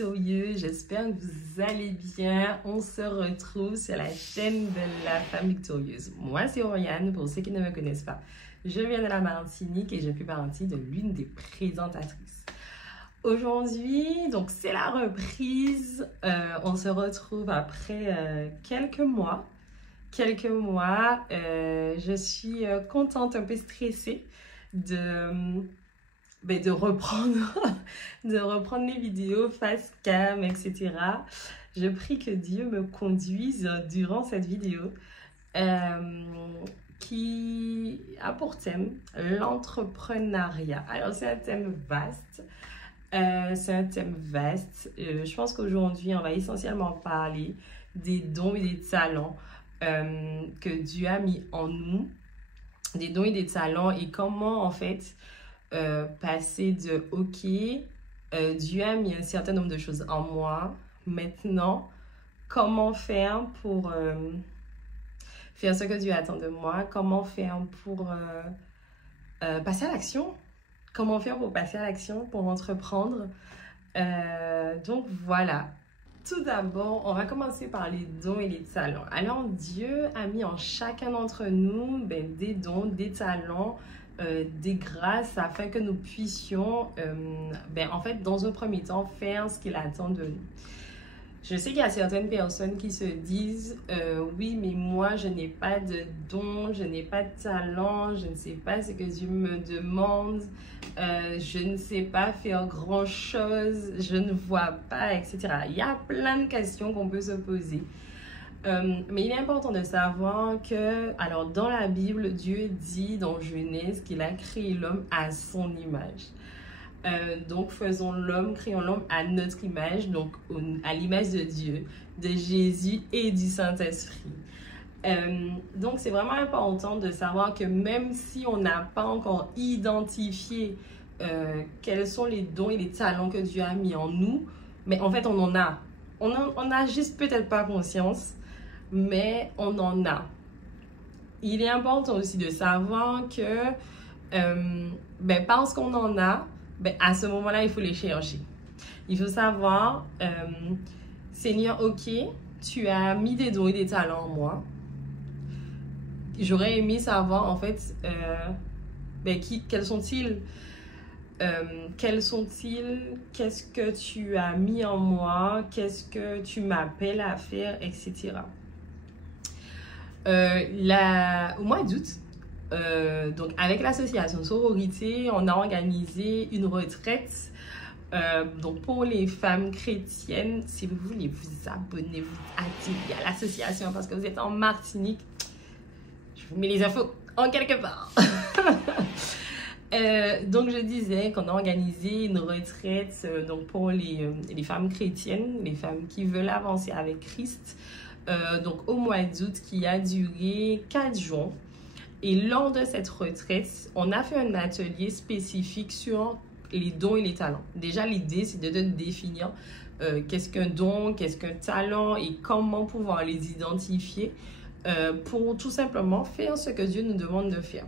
victorieux, j'espère que vous allez bien. On se retrouve sur la chaîne de la femme victorieuse. Moi c'est Oriane, pour ceux qui ne me connaissent pas. Je viens de la Martinique et je fais partie de l'une des présentatrices. Aujourd'hui, donc c'est la reprise, on se retrouve après quelques mois. Je suis contente, un peu stressée de reprendre les vidéos face cam, etc. Je prie que Dieu me conduise durant cette vidéo qui a pour thème l'entrepreneuriat. Alors c'est un thème vaste. Je pense qu'aujourd'hui on va essentiellement parler des dons et des talents que Dieu a mis en nous, des dons et des talents, et comment en fait passer de ok, Dieu a mis un certain nombre de choses en moi, maintenant comment faire pour faire ce que Dieu attend de moi, comment faire pour passer à l'action, pour entreprendre. Donc voilà, tout d'abord on va commencer par les dons et les talents. Alors Dieu a mis en chacun d'entre nous des dons, des talents, des grâces, afin que nous puissions en fait dans un premier temps faire ce qu'il attend de nous. Je sais qu'il y a certaines personnes qui se disent oui, mais moi je n'ai pas de don, je n'ai pas de talent, je ne sais pas ce que Dieu me demande, je ne sais pas faire grand chose, je ne vois pas, etc. Il y a plein de questions qu'on peut se poser. Mais il est important de savoir que, alors dans la Bible, Dieu dit dans Genèse qu'il a créé l'homme à son image. Donc créons l'homme à notre image, donc à l'image de Dieu, de Jésus et du Saint-Esprit. Donc c'est vraiment important de savoir que même si on n'a pas encore identifié quels sont les dons et les talents que Dieu a mis en nous, mais en fait on en a. On a juste peut-être pas conscience, mais on en a. Il est important aussi de savoir que parce qu'on en a, à ce moment-là, il faut les chercher. Il faut savoir, Seigneur, ok, tu as mis des dons et des talents en moi. J'aurais aimé savoir, en fait, quels sont-ils? Qu'est-ce que tu as mis en moi? Qu'est-ce que tu m'appelles à faire, etc. Au mois d'août, donc avec l'association Sororité, on a organisé une retraite donc pour les femmes chrétiennes. Si vous voulez vous abonner, vous adhérer à l'association parce que vous êtes en Martinique, je vous mets les infos en quelque part. Donc je disais qu'on a organisé une retraite donc pour les femmes chrétiennes, les femmes qui veulent avancer avec Christ, donc au mois d'août, qui a duré 4 jours. Et lors de cette retraite, on a fait un atelier spécifique sur les dons et les talents. Déjà, l'idée, c'est de définir qu'est-ce qu'un don, qu'est-ce qu'un talent et comment pouvoir les identifier pour tout simplement faire ce que Dieu nous demande de faire.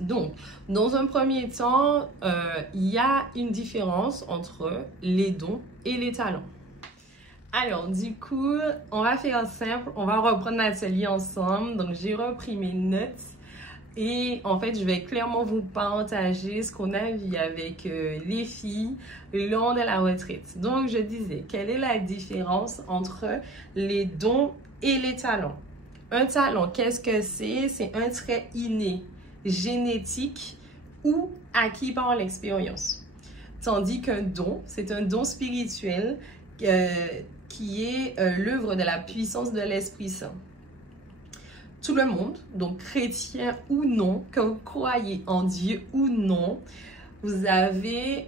Donc, dans un premier temps, il y a une différence entre les dons et les talents. Alors, du coup, on va faire simple, on va reprendre l'atelier ensemble. Donc, j'ai repris mes notes et en fait, je vais clairement vous partager ce qu'on a vu avec les filles lors de la retraite. Donc, je disais, quelle est la différence entre les dons et les talents? Un talent, qu'est-ce que c'est? C'est un trait inné, génétique ou acquis par l'expérience. Tandis qu'un don, c'est un don spirituel qui est l'œuvre de la puissance de l'Esprit Saint. Tout le monde, donc chrétien ou non, que vous croyez en Dieu ou non, vous avez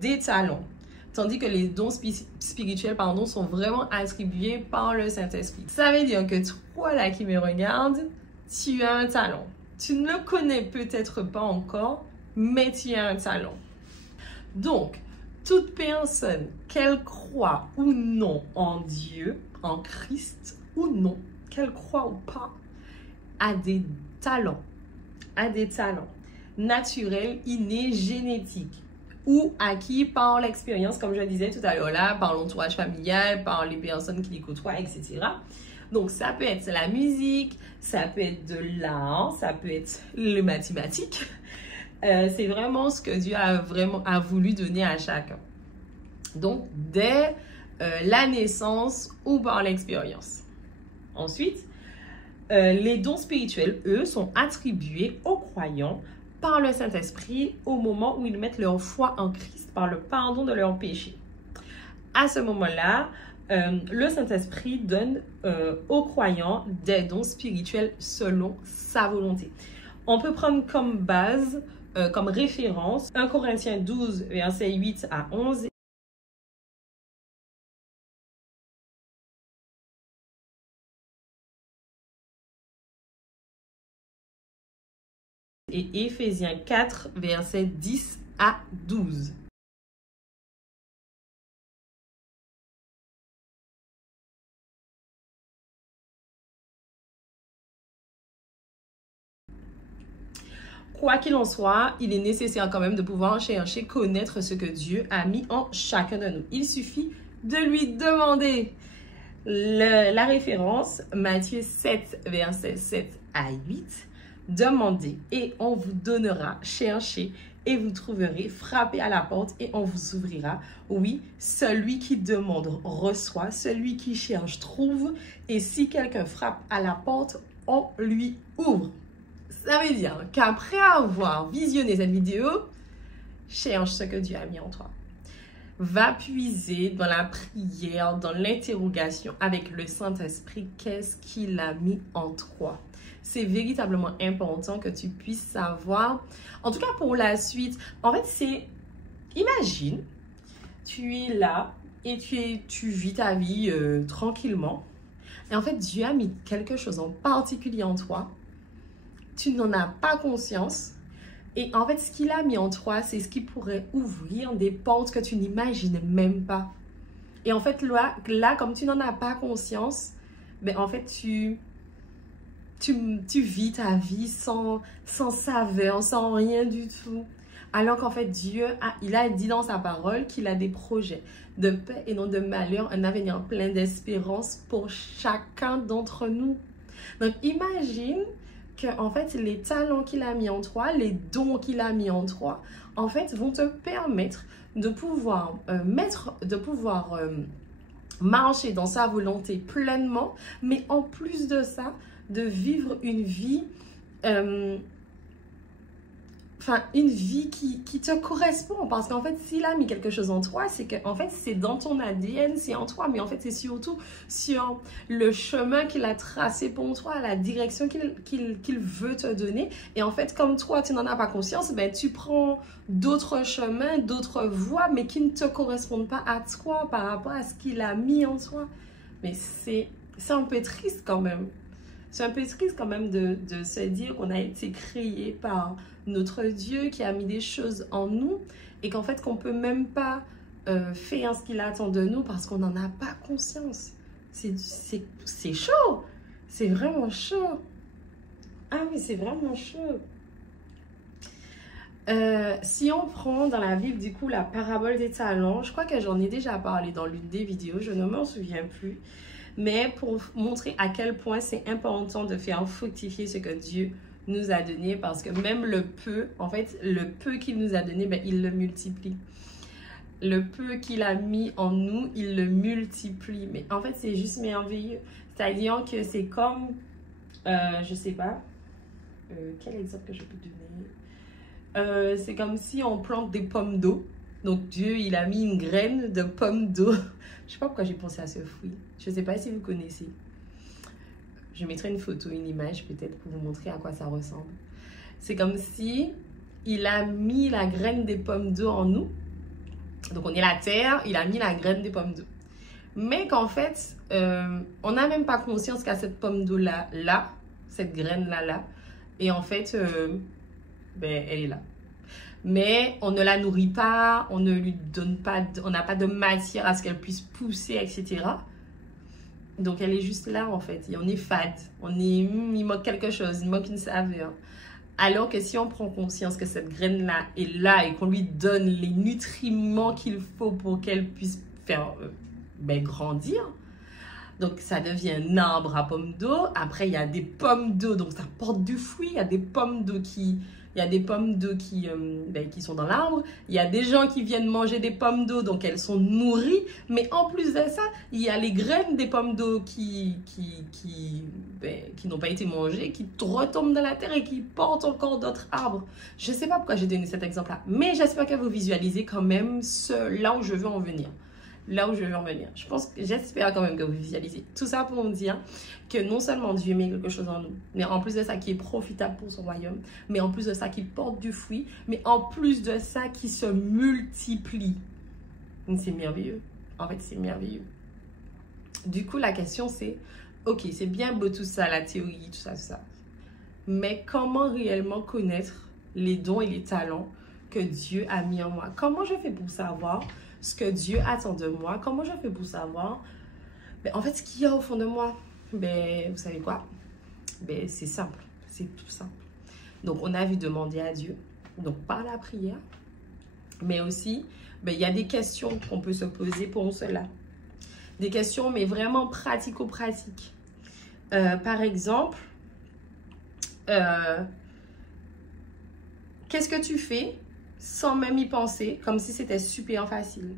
des talents. Tandis que les dons spirituels, sont vraiment attribués par le Saint-Esprit. Ça veut dire que toi là qui me regardes, tu as un talent. Tu ne le connais peut-être pas encore, mais tu as un talent. Donc, toute personne, qu'elle croit ou non en Dieu, en Christ ou non, qu'elle croit ou pas, a des talents naturels, innés, génétiques. ou acquis par l'expérience, comme je le disais tout à l'heure là, par l'entourage familial, par les personnes qui les côtoient, etc. Donc, ça peut être la musique, ça peut être de l'art, ça peut être les mathématiques. C'est vraiment ce que Dieu a voulu donner à chacun. Donc, dès la naissance ou par l'expérience. Ensuite, les dons spirituels, eux, sont attribués aux croyants par le Saint-Esprit au moment où ils mettent leur foi en Christ par le pardon de leurs péchés. À ce moment-là, le Saint-Esprit donne aux croyants des dons spirituels selon sa volonté. On peut prendre comme base, comme référence, 1 Corinthiens 12, versets 8 à 11. Et Éphésiens 4, versets 10 à 12. Quoi qu'il en soit, il est nécessaire quand même de pouvoir chercher, connaître ce que Dieu a mis en chacun de nous. Il suffit de lui demander. La référence, Matthieu 7, versets 7 à 8. Demandez et on vous donnera, cherchez et vous trouverez, frappez à la porte et on vous ouvrira. Oui, celui qui demande reçoit, celui qui cherche trouve, et si quelqu'un frappe à la porte, on lui ouvre. Ça veut dire qu'après avoir visionné cette vidéo, cherche ce que Dieu a mis en toi. Va puiser dans la prière, dans l'interrogation avec le Saint-Esprit, qu'est-ce qu'il a mis en toi. C'est véritablement important que tu puisses savoir. En tout cas, pour la suite, en fait, c'est... Imagine, tu es là et tu vis ta vie tranquillement. Et en fait, Dieu a mis quelque chose en particulier en toi. Tu n'en as pas conscience. Et en fait, ce qu'il a mis en toi, c'est ce qui pourrait ouvrir des portes que tu n'imagines même pas. Et en fait, là, comme tu n'en as pas conscience, ben, en fait, tu vis ta vie sans saveur, sans rien du tout. Alors qu'en fait, Dieu, il a dit dans sa parole qu'il a des projets de paix et non de malheur, un avenir plein d'espérance pour chacun d'entre nous. Donc, imagine que, en fait, les talents qu'il a mis en toi, les dons qu'il a mis en toi, en fait, vont te permettre de pouvoir marcher dans sa volonté pleinement, mais en plus de ça, de vivre une vie, une vie qui te correspond. Parce qu'en fait, s'il a mis quelque chose en toi, c'est que, en fait, c'est dans ton ADN, c'est en toi, mais en fait, c'est surtout sur le chemin qu'il a tracé pour toi, la direction qu'il veut te donner. Et en fait, comme toi, tu n'en as pas conscience, ben, tu prends d'autres chemins, d'autres voies, mais qui ne te correspondent pas à toi par rapport à ce qu'il a mis en toi. Mais c'est un peu triste quand même. C'est un peu triste quand même de se dire qu'on a été créé par notre Dieu qui a mis des choses en nous et qu'en fait qu'on ne peut même pas faire ce qu'il attend de nous parce qu'on n'en a pas conscience. C'est chaud. C'est vraiment chaud. Ah oui, c'est vraiment chaud. Si on prend dans la Bible, du coup, la parabole des talents, je crois que j'en ai déjà parlé dans l'une des vidéos, je ne m'en souviens plus. Mais pour montrer à quel point c'est important de faire fructifier ce que Dieu nous a donné, parce que même le peu, en fait, le peu qu'il nous a donné, ben, il le multiplie. Le peu qu'il a mis en nous, il le multiplie. Mais en fait, c'est juste merveilleux. C'est-à-dire que c'est comme, je sais pas, quel exemple que je peux donner? C'est comme si on plante des pommes d'eau. Donc Dieu, il a mis une graine de pomme d'eau. Je sais pas pourquoi j'ai pensé à ce fruit. Je sais pas si vous connaissez. Je mettrai une photo, une image peut-être pour vous montrer à quoi ça ressemble. C'est comme si il a mis la graine des pommes d'eau en nous. Donc on est la terre, il a mis la graine des pommes d'eau. Mais qu'en fait, on n'a même pas conscience qu'à cette pomme d'eau là, cette graine là. Et en fait, ben, elle est là. Mais on ne la nourrit pas, on ne lui donne pas, on n'a pas de matière à ce qu'elle puisse pousser, etc. Donc elle est juste là en fait, et on est fade, il manque quelque chose, il manque une saveur. Alors que si on prend conscience que cette graine-là est là et qu'on lui donne les nutriments qu'il faut pour qu'elle puisse faire grandir, donc ça devient un arbre à pommes d'eau. Après, il y a des pommes d'eau, donc ça porte du fruit. Il y a des pommes d'eau qui sont dans l'arbre. Il y a des gens qui viennent manger des pommes d'eau, donc elles sont nourries. Mais en plus de ça, il y a les graines des pommes d'eau qui n'ont pas été mangées, qui retombent dans la terre et qui portent encore d'autres arbres. Je ne sais pas pourquoi j'ai donné cet exemple-là, mais j'espère que vous visualisez quand même là où je veux en venir. J'espère quand même que vous visualisez. Tout ça pour vous dire que non seulement Dieu met quelque chose en nous, mais en plus de ça qui est profitable pour son royaume, mais en plus de ça qui porte du fruit, mais en plus de ça qui se multiplie. C'est merveilleux. En fait, c'est merveilleux. Du coup, la question c'est, ok, c'est bien beau tout ça, la théorie, tout ça. Mais comment réellement connaître les dons et les talents que Dieu a mis en moi? Comment je fais pour savoir ce que Dieu attend de moi? Comment je fais pour savoir en fait ce qu'il y a au fond de moi? Vous savez quoi? C'est simple, c'est tout simple. Donc on a vu demander à Dieu, donc par la prière, mais aussi il y a des questions qu'on peut se poser pour cela. Des questions mais vraiment pratico-pratiques. Par exemple, qu'est-ce que tu fais sans même y penser, comme si c'était super facile?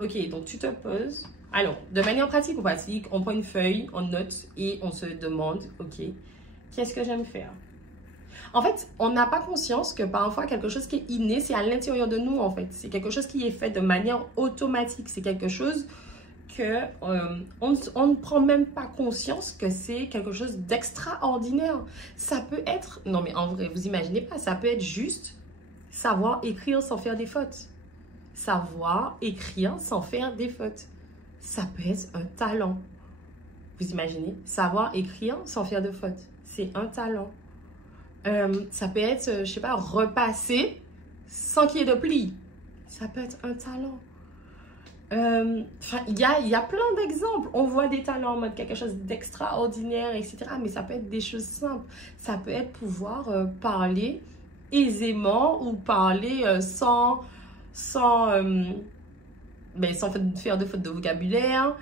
Ok, donc tu te poses. Alors, de manière pratique ou pratique, on prend une feuille, on note et on se demande, ok, qu'est-ce que j'aime faire? En fait, on n'a pas conscience que parfois quelque chose qui est inné, c'est à l'intérieur de nous en fait. C'est quelque chose qui est fait de manière automatique. C'est quelque chose que on ne prend même pas conscience que c'est quelque chose d'extraordinaire. Ça peut être, non mais en vrai, vous imaginez pas, ça peut être juste savoir écrire sans faire des fautes. Savoir écrire sans faire des fautes. Ça peut être un talent. Vous imaginez? Savoir écrire sans faire de fautes. C'est un talent. Ça peut être, je sais pas, repasser sans qu'il y ait de plis. Ça peut être un talent. Il y a plein d'exemples. On voit des talents en mode quelque chose d'extraordinaire, etc. Mais ça peut être des choses simples. Ça peut être pouvoir parler aisément ou parler sans faire de faute de vocabulaire,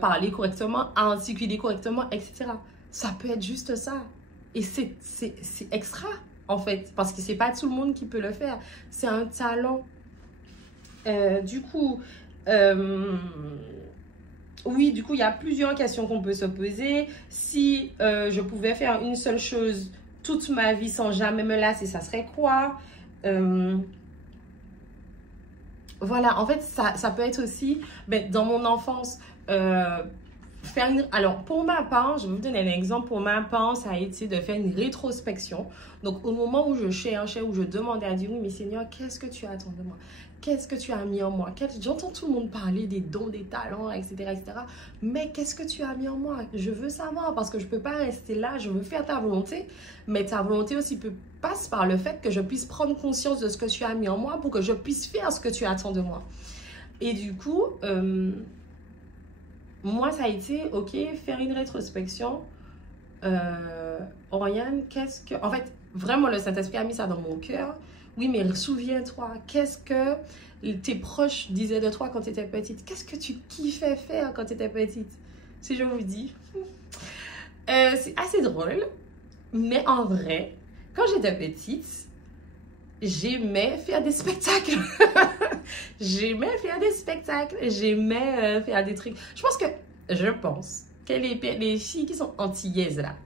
parler correctement, articuler correctement, etc. Ça peut être juste ça. Et c'est extra, en fait, parce que c'est pas tout le monde qui peut le faire. C'est un talent. Du coup, oui, du coup, il y a plusieurs questions qu'on peut se poser. Si je pouvais faire une seule chose toute ma vie sans jamais me lasser, ça serait quoi? Voilà, en fait, ça peut être aussi, dans mon enfance, alors, pour ma part, je vais vous donner un exemple. Pour ma part, ça a été de faire une rétrospection. Donc, au moment où je cherchais, où je demandais à Dieu, oui, mais Seigneur, qu'est-ce que tu attends de moi? Qu'est-ce que tu as mis en moi? J'entends tout le monde parler des dons, des talents, etc., etc. Mais qu'est-ce que tu as mis en moi? Je veux savoir parce que je ne peux pas rester là. Je veux faire ta volonté. Mais ta volonté aussi passe par le fait que je puisse prendre conscience de ce que tu as mis en moi pour que je puisse faire ce que tu attends de moi. Et du coup, moi, ça a été, ok, faire une rétrospection. Oriane, en fait, vraiment, le Saint-Esprit a mis ça dans mon cœur. Oui, mais souviens-toi, qu'est-ce que tes proches disaient de toi quand tu étais petite? Qu'est-ce que tu kiffais faire quand tu étais petite? Si je vous dis. C'est assez drôle, mais en vrai, quand j'étais petite, j'aimais faire des spectacles. J'aimais faire des spectacles. J'aimais faire des trucs. Je pense que les filles qui sont antillaises là,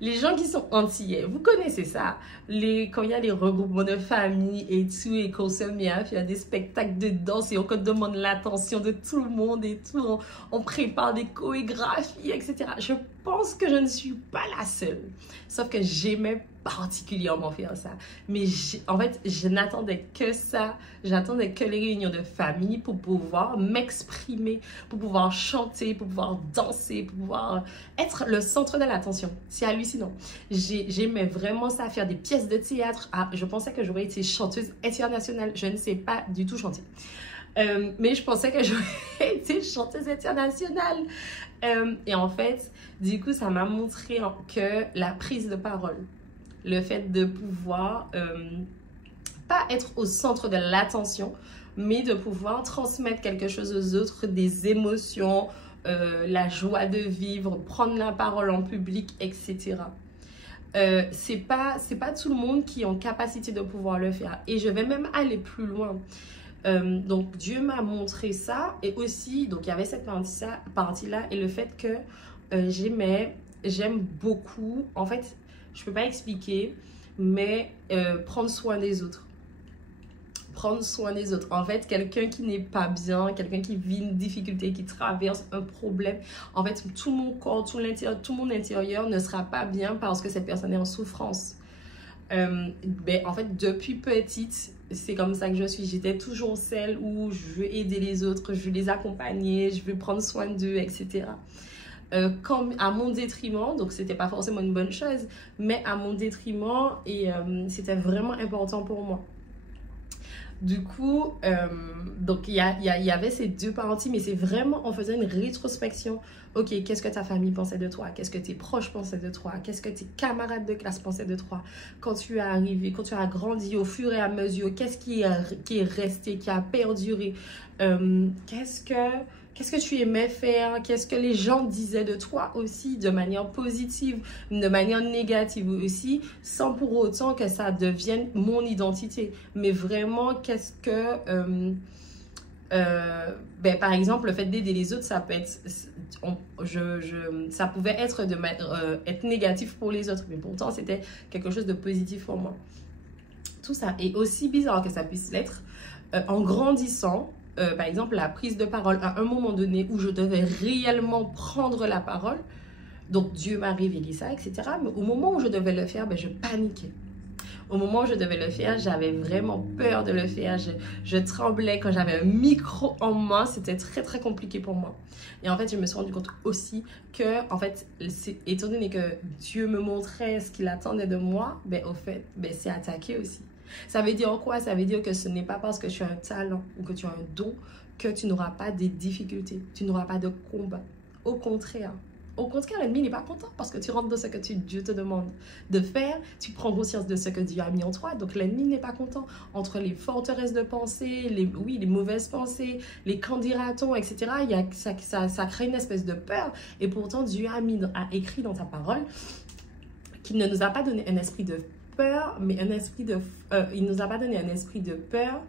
les gens qui sont antillais, vous connaissez ça, quand il y a les regroupements de famille et tout, et qu'on se met à faire des spectacles de danse et on demande l'attention de tout le monde et tout, on prépare des chorégraphies, etc. Je pense que je ne suis pas la seule, sauf que j'aimais particulièrement faire ça. Mais en fait, je n'attendais que ça. J'attendais que les réunions de famille pour pouvoir m'exprimer, pour pouvoir chanter, pour pouvoir danser, pour pouvoir être le centre de l'attention. C'est hallucinant. J'aimais vraiment ça, faire des pièces de théâtre. Ah, je pensais que j'aurais été chanteuse internationale. Je ne sais pas du tout chanter. Mais je pensais que j'aurais été chanteuse internationale. Et en fait, du coup, ça m'a montré que la prise de parole, le fait de pouvoir pas être au centre de l'attention, mais de pouvoir transmettre quelque chose aux autres, des émotions, la joie de vivre, prendre la parole en public, etc. C'est pas tout le monde qui est en capacité de pouvoir le faire. Et je vais même aller plus loin. Donc Dieu m'a montré ça, et aussi donc il y avait cette partie-là et le fait que j'aime beaucoup, en fait je peux pas expliquer, mais prendre soin des autres. Prendre soin des autres. En fait, quelqu'un qui n'est pas bien, quelqu'un qui vit une difficulté, qui traverse un problème, en fait, tout mon corps, tout mon intérieur ne sera pas bien parce que cette personne est en souffrance. En fait, depuis petite, c'est comme ça que je suis. J'étais toujours celle où je veux aider les autres, je veux les accompagner, je veux prendre soin d'eux, etc. À mon détriment, donc c'était pas forcément une bonne chose, mais à mon détriment, et c'était vraiment important pour moi. Du coup, donc il y avait ces deux parties, mais c'est vraiment en faisant une rétrospection. Ok, qu'est-ce que ta famille pensait de toi? Qu'est-ce que tes proches pensaient de toi? Qu'est-ce que tes camarades de classe pensaient de toi? Quand tu es arrivé, quand tu as grandi au fur et à mesure, qu'est-ce qui est resté, qui a perduré? Qu'est-ce que tu aimais faire? Qu'est-ce que les gens disaient de toi aussi, de manière positive, de manière négative aussi, sans pour autant que ça devienne mon identité. Mais vraiment, qu'est-ce que... par exemple, le fait d'aider les autres, ça peut être... ça pouvait être, être négatif pour les autres, mais pourtant, c'était quelque chose de positif pour moi. Tout ça est aussi bizarre que ça puisse l'être. En grandissant... par exemple, la prise de parole à un moment donné où je devais réellement prendre la parole. Donc, Dieu m'a révélé ça, etc. Mais au moment où je devais le faire, je paniquais. Au moment où je devais le faire, j'avais vraiment peur de le faire. Je tremblais quand j'avais un micro en main. C'était très, très compliqué pour moi. Et en fait, je me suis rendu compte aussi que, en fait, étant donné que Dieu me montrait ce qu'il attendait de moi, au fait, c'est attaqué aussi. Ça veut dire quoi? Ça veut dire que ce n'est pas parce que tu as un talent ou que tu as un don que tu n'auras pas des difficultés, tu n'auras pas de combat. Au contraire, l'ennemi n'est pas content parce que tu rentres dans ce que Dieu te demande de faire, tu prends conscience de ce que Dieu a mis en toi, donc l'ennemi n'est pas content. Entre les forteresses de pensée, les mauvaises pensées, les candidatons, etc., ça crée une espèce de peur, et pourtant Dieu a écrit dans ta parole qu'il ne nous a pas donné un esprit de peur, mais il nous a pas donné un esprit de peur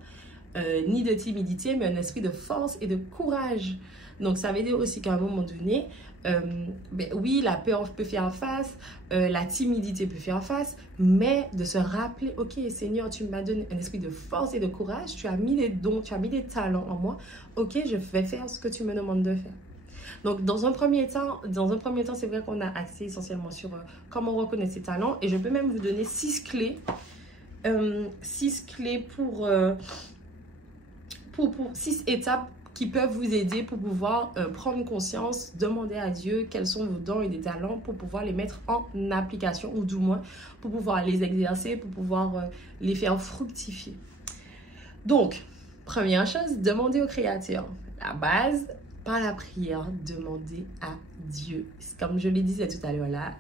ni de timidité, mais un esprit de force et de courage. Donc ça veut dire aussi qu'à un moment donné, oui, la peur peut faire face, la timidité peut faire face, mais de se rappeler, ok Seigneur, tu m'as donné un esprit de force et de courage, tu as mis des dons, tu as mis des talents en moi, ok, je vais faire ce que tu me demandes de faire. Donc, dans un premier temps, c'est vrai qu'on a axé essentiellement sur comment reconnaître ses talents. Et je peux même vous donner 6 clés. 6 clés pour 6 étapes qui peuvent vous aider pour pouvoir prendre conscience, demander à Dieu quels sont vos dons et des talents pour pouvoir les mettre en application, ou du moins pour pouvoir les exercer, pour pouvoir les faire fructifier. Donc, première chose, demandez au Créateur. La base... Par la prière, demandez à Dieu. Comme je le disais tout à l'heure là,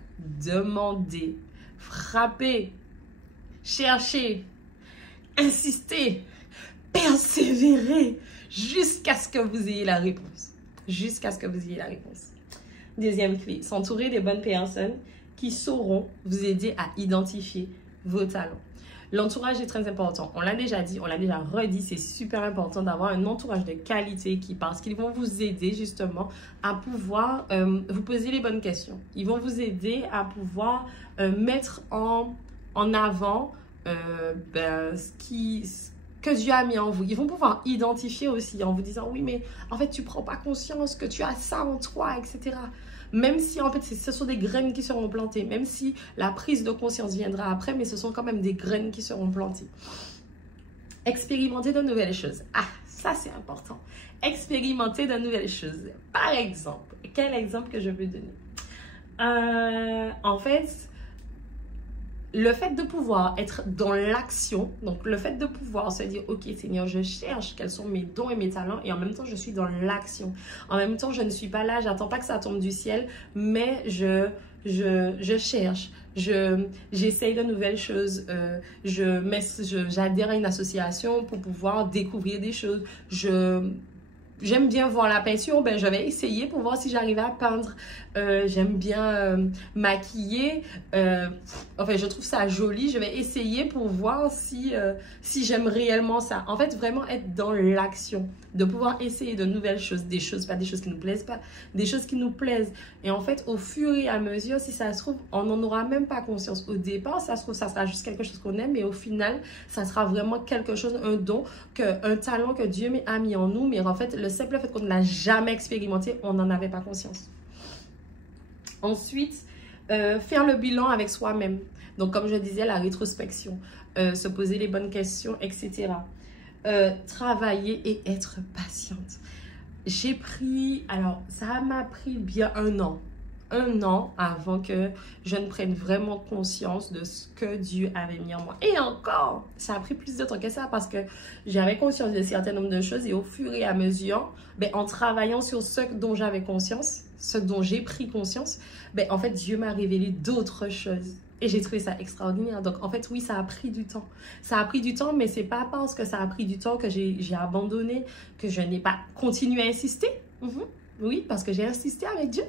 demandez, frappez, cherchez, insistez, persévérez jusqu'à ce que vous ayez la réponse. Jusqu'à ce que vous ayez la réponse. Deuxième clé, s'entourer des bonnes personnes qui sauront vous aider à identifier vos talents. L'entourage est très important. On l'a déjà dit, on l'a déjà redit, c'est super important d'avoir un entourage de qualité parce qu'ils vont vous aider justement à pouvoir vous poser les bonnes questions. Ils vont vous aider à pouvoir mettre en avant que Dieu a mis en vous. Ils vont pouvoir identifier aussi en vous disant, oui, mais en fait, tu ne prends pas conscience que tu as ça en toi, etc. Même si en fait ce sont des graines qui seront plantées, même si la prise de conscience viendra après, mais ce sont quand même des graines qui seront plantées. Expérimenter de nouvelles choses. Ah, ça c'est important. Expérimenter de nouvelles choses. Par exemple, quel exemple que je veux donner? En fait, le fait de pouvoir être dans l'action, donc le fait de pouvoir se dire, ok Seigneur, je cherche quels sont mes dons et mes talents, et en même temps je suis dans l'action. En même temps, je ne suis pas là, j'attends pas que ça tombe du ciel, mais je je cherche, j'essaye de nouvelles choses, j'adhère à une association pour pouvoir découvrir des choses, j'aime bien voir la peinture, ben je vais essayer pour voir si j'arrive à peindre. J'aime bien maquiller. Enfin, je trouve ça joli. Je vais essayer pour voir si j'aime réellement ça. En fait, vraiment être dans l'action. De pouvoir essayer de nouvelles choses. Pas des choses qui nous plaisent pas, des choses qui nous plaisent. Et en fait, au fur et à mesure, si ça se trouve, on n'en aura même pas conscience. Au départ, ça se trouve, ça sera juste quelque chose qu'on aime. Mais au final, ça sera vraiment quelque chose, un don, un talent que Dieu a mis en nous. Mais en fait, le simple fait qu'on ne l'a jamais expérimenté, on n'en avait pas conscience. Ensuite, faire le bilan avec soi-même. Donc, comme je disais, la rétrospection, se poser les bonnes questions, etc. Travailler et être patiente. Alors, ça m'a pris bien un an avant que je ne prenne vraiment conscience de ce que Dieu avait mis en moi. Et encore, ça a pris plus de temps que ça parce que j'avais conscience de certains nombres de choses et au fur et à mesure, ben, en travaillant sur ce dont j'avais conscience, ce dont j'ai pris conscience, ben, en fait, Dieu m'a révélé d'autres choses. Et j'ai trouvé ça extraordinaire. Donc, en fait, oui, ça a pris du temps. Ça a pris du temps, mais c'est pas parce que ça a pris du temps que j'ai abandonné, que je n'ai pas continué à insister. Oui, parce que j'ai insisté avec Dieu.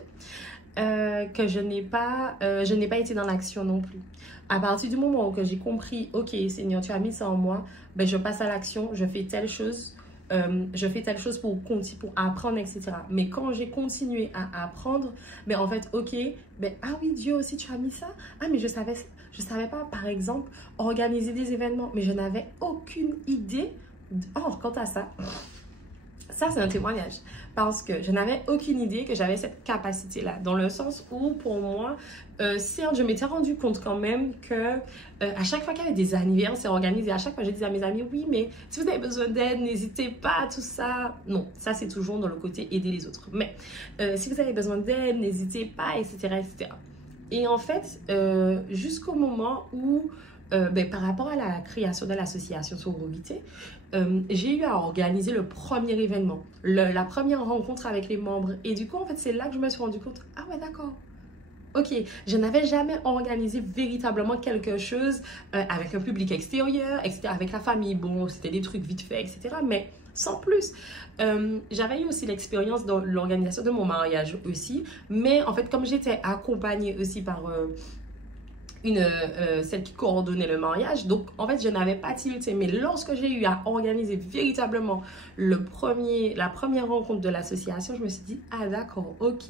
Que je n'ai pas été dans l'action non plus. À partir du moment où j'ai compris, ok Seigneur, tu as mis ça en moi, ben je passe à l'action, je fais telle chose pour apprendre, etc. Mais quand j'ai continué à apprendre, ben en fait, ok, ben ah oui, Dieu aussi, tu as mis ça. Ah, mais je savais pas, par exemple, organiser des événements, mais je n'avais aucune idée. Quant à ça, c'est un témoignage. Parce que je n'avais aucune idée que j'avais cette capacité-là. Dans le sens où, pour moi, certes, je m'étais rendu compte quand même que à chaque fois qu'il y avait des anniversaires organisés, à chaque fois, je disais à mes amis, oui, mais si vous avez besoin d'aide, n'hésitez pas, tout ça. Non, ça, c'est toujours dans le côté aider les autres. Mais si vous avez besoin d'aide, n'hésitez pas, etc., etc. Et en fait, jusqu'au moment où par rapport à la création de l'association Sororité, j'ai eu à organiser le premier événement, la première rencontre avec les membres. Et du coup, en fait, c'est là que je me suis rendu compte, ah ouais, d'accord. Ok, je n'avais jamais organisé véritablement quelque chose avec un public extérieur, etc., avec la famille. Bon, c'était des trucs vite faits, etc., mais sans plus. J'avais eu aussi l'expérience dans l'organisation de mon mariage aussi, mais en fait, comme j'étais accompagnée aussi par celle qui coordonnait le mariage. Donc, en fait, je n'avais pas tilté. Mais lorsque j'ai eu à organiser véritablement la première rencontre de l'association, je me suis dit, ah d'accord, ok.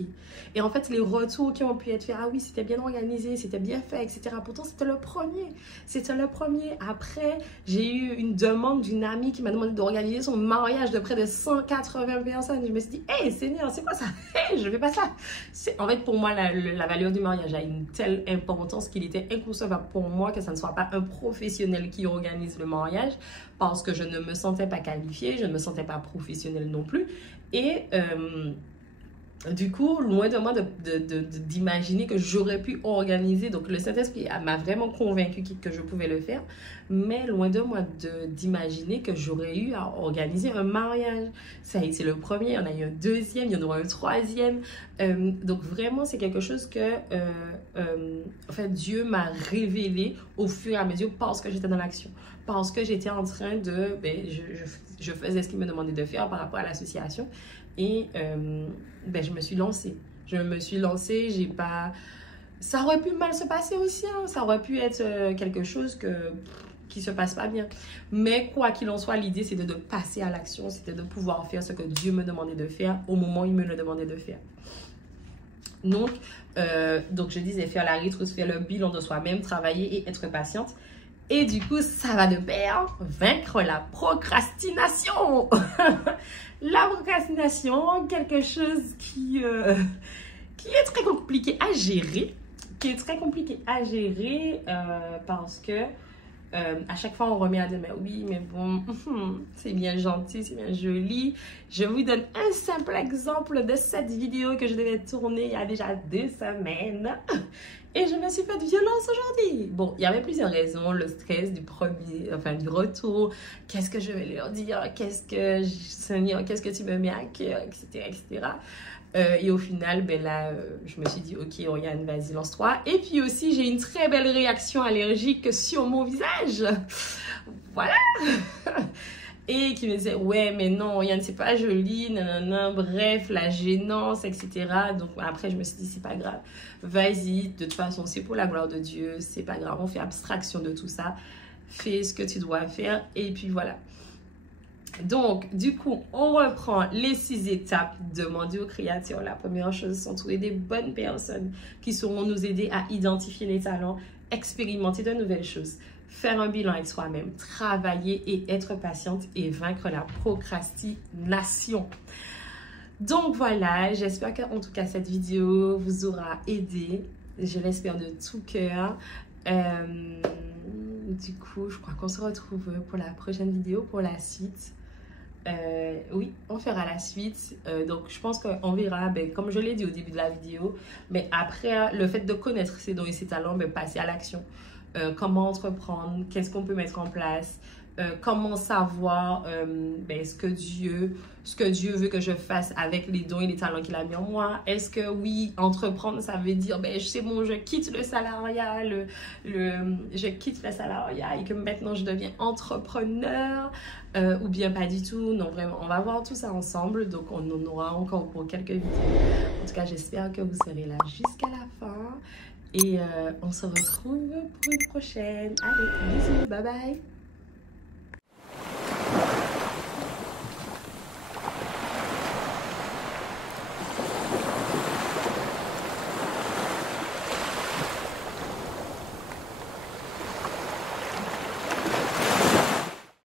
Et en fait, les retours qui ont pu être faits, ah oui, c'était bien organisé, c'était bien fait, etc. Pourtant, c'était le premier. C'était le premier. Après, j'ai eu une demande d'une amie qui m'a demandé d'organiser son mariage de près de 180 personnes. Je me suis dit, hey, Seigneur, c'est quoi ça? Hey, je ne fais pas ça. En fait, pour moi, la valeur du mariage a une telle importance qu'il était inconcevable pour moi que ça ne soit pas un professionnel qui organise le mariage parce que je ne me sentais pas qualifiée, je ne me sentais pas professionnelle non plus. Et du coup, loin de moi d'imaginer que j'aurais pu organiser, donc le Saint-Esprit m'a vraiment convaincu que je pouvais le faire, mais loin de moi d'imaginer que j'aurais eu à organiser un mariage. Ça a été le premier, il y en a eu un deuxième, il y en aura un troisième. Donc vraiment, c'est quelque chose que en fait, Dieu m'a révélé au fur et à mesure parce que j'étais dans l'action, parce que j'étais en train de... je faisais ce qu'il me demandait de faire par rapport à l'association. Et je me suis lancée. J'ai pas... Ça aurait pu mal se passer aussi, hein. Ça aurait pu être quelque chose qui se passe pas bien. Mais quoi qu'il en soit, l'idée c'était de passer à l'action, c'était de pouvoir faire ce que Dieu me demandait de faire au moment où il me le demandait de faire. Donc je disais faire la rétrospective, faire le bilan de soi-même, travailler et être patiente. Et du coup, ça va de pair, vaincre la procrastination. La procrastination, quelque chose qui est très compliqué à gérer. Parce que à chaque fois, on remet à dire, mais oui, mais bon, c'est bien gentil, c'est bien joli. Je vous donne un simple exemple de cette vidéo que je devais tourner il y a déjà 2 semaines. Et je me suis fait de violence aujourd'hui. Bon, il y avait plusieurs raisons. Le stress du du retour. Qu'est-ce que je vais leur dire? Seigneur, qu'est-ce que tu me mets à cœur? Etc., etc. Et au final, ben là, je me suis dit, ok, Oriane, vas-y, lance-toi. Et puis aussi, j'ai une très belle réaction allergique sur mon visage. Voilà. Et qui me disait, ouais, mais non, Oriane, c'est pas joli, nanana, bref, la gênance, etc. Donc après, je me suis dit, c'est pas grave. Vas-y, de toute façon, c'est pour la gloire de Dieu, c'est pas grave, on fait abstraction de tout ça. Fais ce que tu dois faire, et puis voilà. Donc, du coup, on reprend les 6 étapes. Demander aux créateurs. La première chose, c'est trouver des bonnes personnes qui sauront nous aider à identifier les talents, expérimenter de nouvelles choses, faire un bilan avec soi-même, travailler et être patiente et vaincre la procrastination. Donc voilà, j'espère qu'en tout cas cette vidéo vous aura aidé. Je l'espère de tout cœur. Du coup, je crois qu'on se retrouve pour la prochaine vidéo, pour la suite. Oui, on fera la suite. Donc, je pense qu'on verra, ben, comme je l'ai dit au début de la vidéo, mais après, le fait de connaître ses dons et ses talents, ben, passer à l'action. Comment entreprendre, qu'est-ce qu'on peut mettre en place, comment savoir ben, ce que Dieu veut que je fasse avec les dons et les talents qu'il a mis en moi. Est-ce que oui, entreprendre, ça veut dire, ben, c'est bon, je quitte le salariat, je quitte le salariat et que maintenant je deviens entrepreneur ou bien pas du tout. Non, vraiment, on va voir tout ça ensemble. Donc, on en aura encore pour quelques vidéos. En tout cas, j'espère que vous serez là jusqu'à la fin. Et on se retrouve pour une prochaine. Allez, bisous, bye bye.